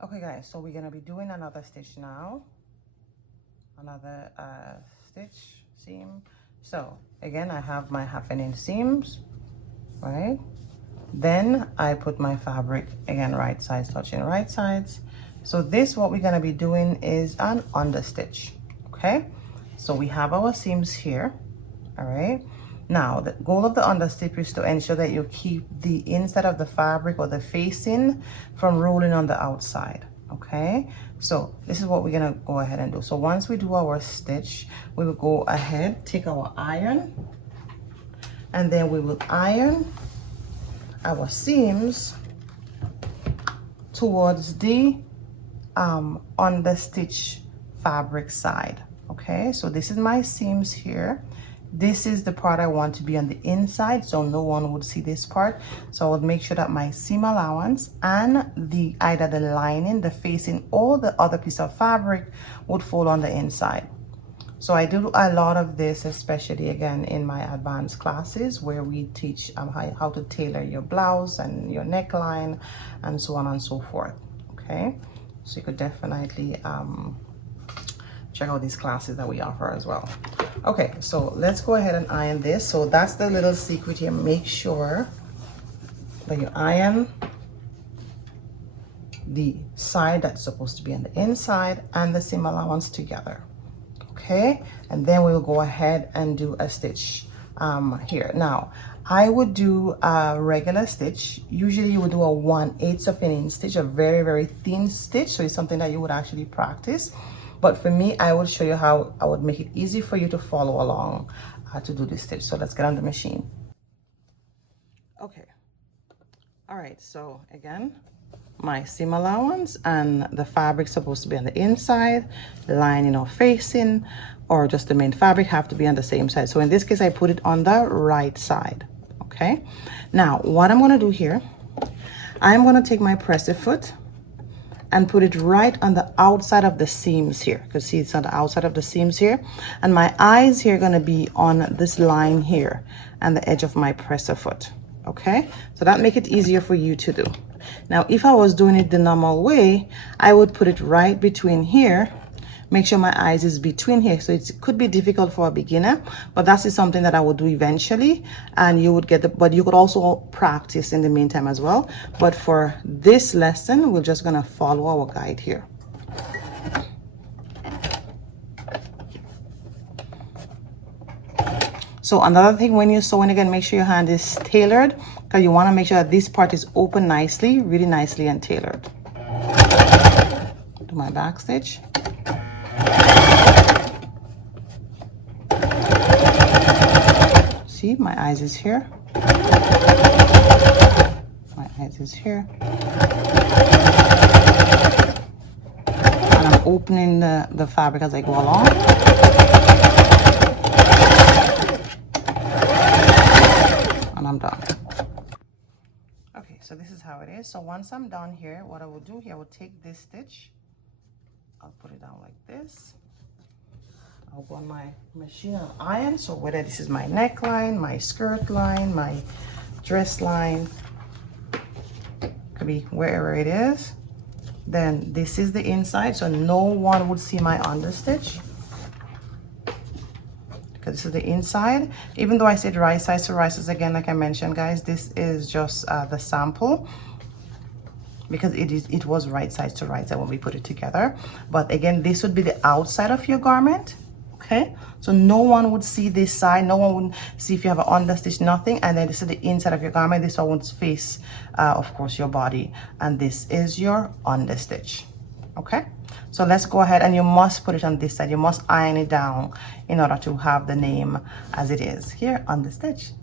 Okay guys, so we're gonna be doing another stitch now, another stitch seam. So again, I have my 1/2 inch seams, right? Then I put my fabric again, right sides touching right sides. So this, what we're gonna be doing is an understitch. Okay, so we have our seams here. All right, now the goal of the understitch is to ensure that you keep the inside of the fabric or the facing from rolling on the outside. Okay, so this is what we're gonna go ahead and do. So once we do our stitch, we will go ahead, take our iron, and then we will iron our seams towards the understitch fabric side. Okay, so this is my seams here. This is the part I want to be on the inside, so no one would see this part. So I would make sure that my seam allowance and the either the lining, the facing, or the other piece of fabric would fall on the inside. So I do a lot of this, especially again in my advanced classes where we teach how to tailor your blouse and your neckline and so on and so forth. Okay, so you could definitely check out these classes that we offer as well. Okay, so let's go ahead and iron this. So that's the little secret here. Make sure that you iron the side that's supposed to be on the inside and the seam allowance together. Okay, and then we'll go ahead and do a stitch here. Now I would do a regular stitch. Usually you would do a 1/8 of an inch stitch, a very, very thin stitch. So it's something that you would actually practice. But for me, I will show you how I would make it easy for you to follow along to do this stitch. So let's get on the machine. Okay. All right. So again, my seam allowance and the fabric supposed to be on the inside, lining or facing, or just the main fabric have to be on the same side. So in this case, I put it on the right side. Okay. Now, what I'm going to do here, I'm going to take my presser foot and put it right on the outside of the seams here, because see, it's on the outside of the seams here, and my eyes here are going to be on this line here and the edge of my presser foot. Okay, so that make it easier for you to do. Now if I was doing it the normal way, I would put it right between here, make sure my eyes is between here. So it could be difficult for a beginner, but that is something that I would do eventually, and you would get the, but you could also practice in the meantime as well. But for this lesson, we're just gonna follow our guide here. So another thing, when you're sewing, again, make sure your hand is tailored, because you want to make sure that this part is open nicely, really nicely and tailored. Do my back stitch. See, my eyes is here. My eyes is here. And I'm opening the fabric as I go along. And I'm done. Okay, so this is how it is. So once I'm done here, what I will do here, I will take this stitch. I'll put it down like this. I'll go on my machine and iron. So whether this is my neckline, my skirt line, my dress line, could be wherever it is. Then this is the inside, so no one would see my understitch, because this is the inside. Even though I said right sides to right sides, again, like I mentioned, guys, this is just the sample, because it was right sides to right side when we put it together. But again, this would be the outside of your garment. Okay, so no one would see this side, no one would see if you have an understitch, nothing. And then this is the inside of your garment. This one would face of course your body, and this is your understitch. Okay, so let's go ahead, and you must put it on this side. You must iron it down in order to have the name as it is here, understitch.